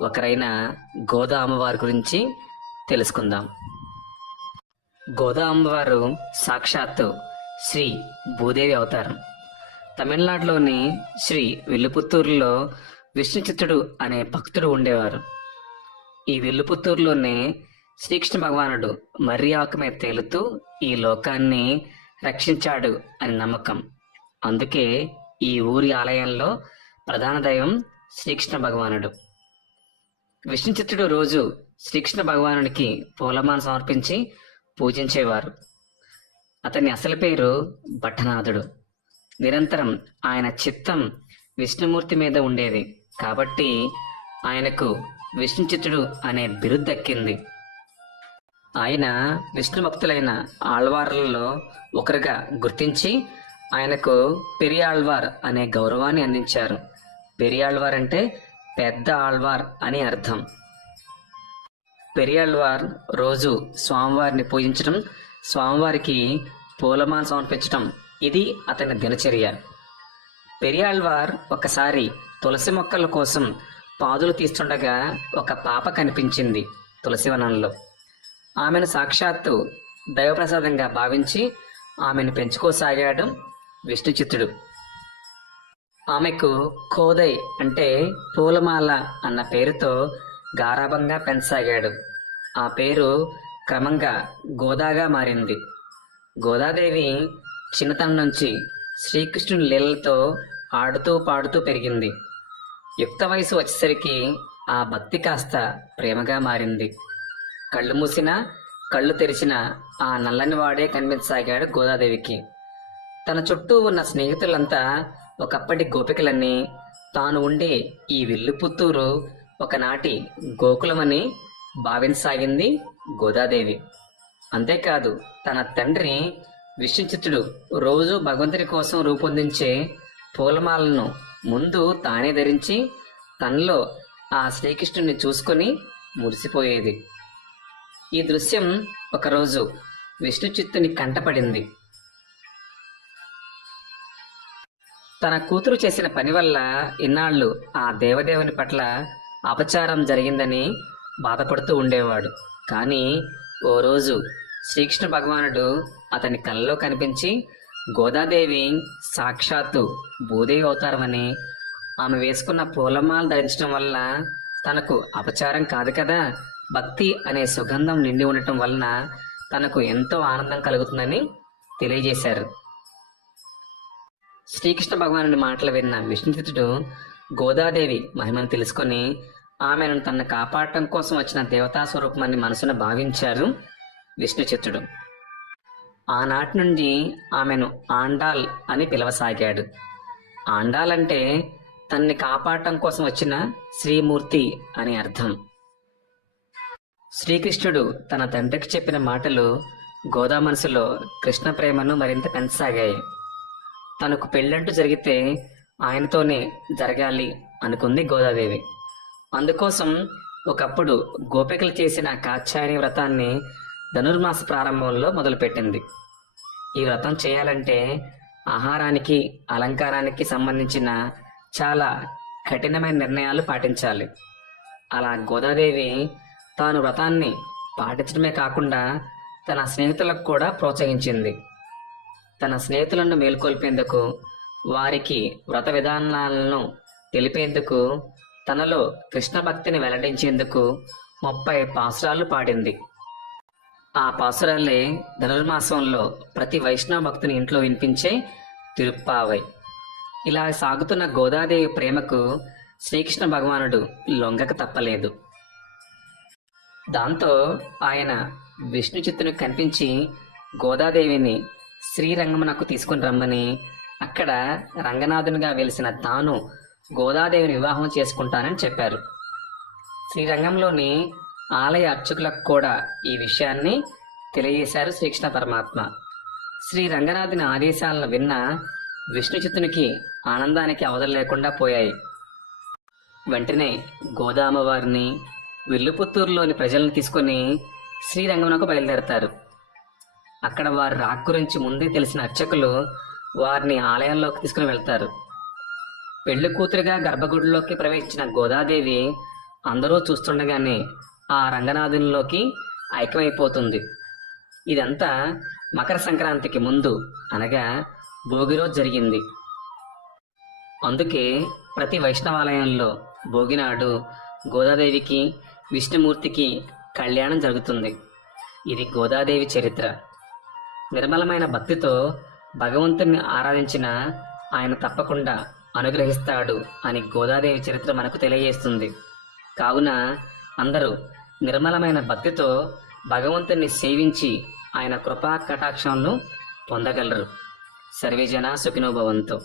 ఒకరైన గోదా అమ్మవారి గురించి తెలుసుకుందాం. గోదా అమ్మవారు సాక్షాత్తు శ్రీ భూదేవి అవతారం. తమిళనాడులోని శ్రీ విల్లుపుత్తూరులో విష్ణుచిత్తుడు అనే భక్తుడు ఉండేవారు. ఈ విల్లుపుత్తూరులోనే శ్రీకృష్ణ భగవానుడు మర్రి ఆకు మీద తేలుతూ ఈ లోకాన్ని రక్షించాడు అని నమ్మకం. అందుకే ఈ ఊరి ఆలయంలో ప్రధాన దైవం శ్రీకృష్ణ భగవానుడు. విష్ణుచిత్తుడు రోజు శ్రీకృష్ణ భగవానునికి పూలమాల సమర్పించి పూజించేవారు. అతని అసలు పేరు భట్టనాథుడు. నిరంతరం ఆయన చిత్తం విష్ణుమూర్తి మీద ఉండేది కాబట్టి ఆయనకు విష్ణుచిత్తుడు అనే బిరుదు దక్కింది. ఆయన విష్ణు భక్తులైన ఆళ్వార్లలో ఒకరుగా గుర్తించి ఆయనకు పెరియాళ్వార్ అనే గౌరవాన్ని అందించారు. పెరియాళ్వార్ అంటే పెద్ద ఆళ్వార్ అని అర్థం. పెరియాళ్వార్ రోజు స్వామివారిని పూజించడం, స్వామివారికి పూలమాల సమర్పించడం ఇది అతని దినచర్య. పెరియాళ్వార్ ఒకసారి తులసి మొక్కల కోసం పాదులు తీస్తుండగా ఒక పాప కనిపించింది తులసివనంలో. ఆమెను సాక్షాత్తు దైవప్రసాదంగా భావించి ఆమెను పెంచుకోసాగాడు విష్ణుచిత్తుడు. ఆమెకు కోదై అంటే పూలమాల అన్న పేరుతో గారాబంగా పెంచసాగాడు. ఆ పేరు క్రమంగా గోదాగా మారింది. గోదాదేవి చిన్నతనం నుంచి శ్రీకృష్ణుని లీలలతో ఆడుతూ పాడుతూ పెరిగింది. యుక్త వయసు వచ్చేసరికి ఆ భక్తి కాస్త ప్రేమగా మారింది. కళ్ళు మూసినా కళ్ళు తెరిచినా ఆ నల్లని వాడే కనిపించసాగాడు గోదాదేవికి. తన చుట్టూ ఉన్న స్నేహితులంతా ఒకప్పటి గోపికలన్నీ, తాను ఉండే ఈ విల్లుపుత్తూరు ఒకనాటి గోకులమని భావించసాగింది గోదాదేవి. అంతేకాదు తన తండ్రి విష్ణుచిత్తుడు రోజు భగవంతుని కోసం రూపొందించే పూలమాలను ముందు తానే ధరించి తనలో ఆ శ్రీకృష్ణుని చూసుకొని మురిసిపోయేది. ఈ దృశ్యం ఒకరోజు విష్ణుచిత్తుని కంటపడింది. తన కూతురు చేసిన పని వల్ల ఇన్నాళ్ళు ఆ దేవదేవుని పట్ల అపచారం జరిగిందని బాధపడుతూ ఉండేవాడు. కానీ ఓ రోజు శ్రీకృష్ణ భగవానుడు అతని కలలో కనిపించి గోదాదేవి సాక్షాత్తు భూదేవి అవతారమని, ఆమె వేసుకున్న పూలమాల ధరించడం వల్ల తనకు అపచారం కాదు కదా, భక్తి అనే సుగంధం నిండి ఉండటం వలన తనకు ఎంతో ఆనందం కలుగుతుందని తెలియజేశారు. శ్రీకృష్ణ భగవానుడి మాటలు విన్న విష్ణుచిత్తుడు గోదాదేవి మహిమను తెలుసుకొని ఆమెను తనను కాపాడటం కోసం వచ్చిన దేవతా స్వరూపమని మనసును భావించారు విష్ణుచిత్తుడు. ఆనాటి నుండి ఆమెను ఆండాల్ అని పిలవసాగాడు. ఆండాల్ అంటే తనని కాపాడటం కోసం వచ్చిన శ్రీమూర్తి అని అర్థం. శ్రీకృష్ణుడు తన తండ్రికి చెప్పిన మాటలు గోదా మనసులో కృష్ణ ప్రేమను మరింత పెంచసాగాయి. తనకు పెళ్ళంటూ జరిగితే ఆయనతోనే జరగాలి అనుకుంది గోదాదేవి. అందుకోసం ఒకప్పుడు గోపికలు చేసిన కాత్యాయని వ్రతాన్ని ధనుర్మాస ప్రారంభంలో మొదలుపెట్టింది. ఈ వ్రతం చేయాలంటే ఆహారానికి, అలంకారానికి సంబంధించిన చాలా కఠినమైన నిర్ణయాలు పాటించాలి. అలా గోదాదేవి తాను వ్రతాన్ని పాటించడమే కాకుండా తన స్నేహితులకు కూడా ప్రోత్సహించింది. తన స్నేహితులను మేల్కొల్పేందుకు, వారికి వ్రత విధానాలను తెలిపేందుకు, తనలో కృష్ణ భక్తిని వెల్లడించేందుకు 30 పాసురాలు పాడింది. ఆ పాసురాలే ధనుర్మాసంలో ప్రతి వైష్ణవ భక్తుని ఇంట్లో వినిపించే తిరుప్పావై. ఇలా సాగుతున్న గోదాదేవి ప్రేమకు శ్రీకృష్ణ భగవానుడు లొంగక తప్పలేదు. దాంతో ఆయన విష్ణుచిత్తుని కనిపించి గోదాదేవిని శ్రీరంగమునకు తీసుకుని రమ్మని, అక్కడ రంగనాథునిగా వెలిసిన తాను గోదాదేవిని వివాహం చేసుకుంటానని చెప్పారు. శ్రీరంగంలోని ఆలయ అర్చకులకు కూడా ఈ విషయాన్ని తెలియజేశారు శ్రీకృష్ణ పరమాత్మ. శ్రీ రంగనాథుని ఆదేశాలను విన్న విష్ణుచిత్తునికి ఆనందానికి అవధులు లేకుండా పోయాయి. వెంటనే గోదామ్మవారిని, విల్లుపుత్తూరులోని ప్రజలను తీసుకుని శ్రీరంగమునకు బయలుదేరతారు. అక్కడ వారి రాక్ గురించి ముందే తెలిసిన అర్చకులు వారిని ఆలయంలోకి తీసుకుని వెళ్తారు. పెళ్లి కూతురుగా గర్భగుడిలోకి ప్రవేశించిన గోదాదేవి అందరూ చూస్తుండగానే ఆ రంగనాథునిలోకి ఐక్యమైపోతుంది. ఇదంతా మకర సంక్రాంతికి ముందు అనగా భోగి రోజు జరిగింది. అందుకే ప్రతి వైష్ణవాలయంలో భోగినాడు గోదాదేవికి విష్ణుమూర్తికి కళ్యాణం జరుగుతుంది. ఇది గోదాదేవి చరిత్ర. నిర్మలమైన భక్తితో భగవంతుణ్ణి ఆరాధించిన ఆయన తప్పకుండా అనుగ్రహిస్తాడు అని గోదాదేవి చరిత్ర మనకు తెలియజేస్తుంది. కావున అందరూ నిర్మలమైన భక్తితో భగవంతుణ్ణి సేవించి ఆయన కృపా కటాక్షంను పొందగలరు. సర్వే జనా సుఖినో భవంతు.